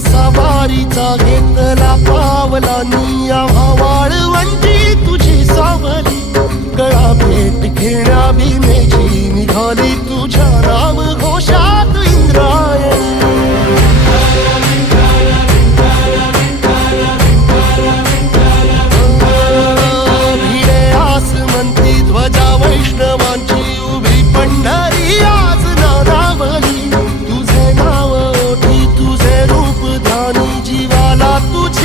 सवारीचा घेतला पावला निया वाळवंटी तुझी सावली गळा भेट घेण्या भीमेची निघाली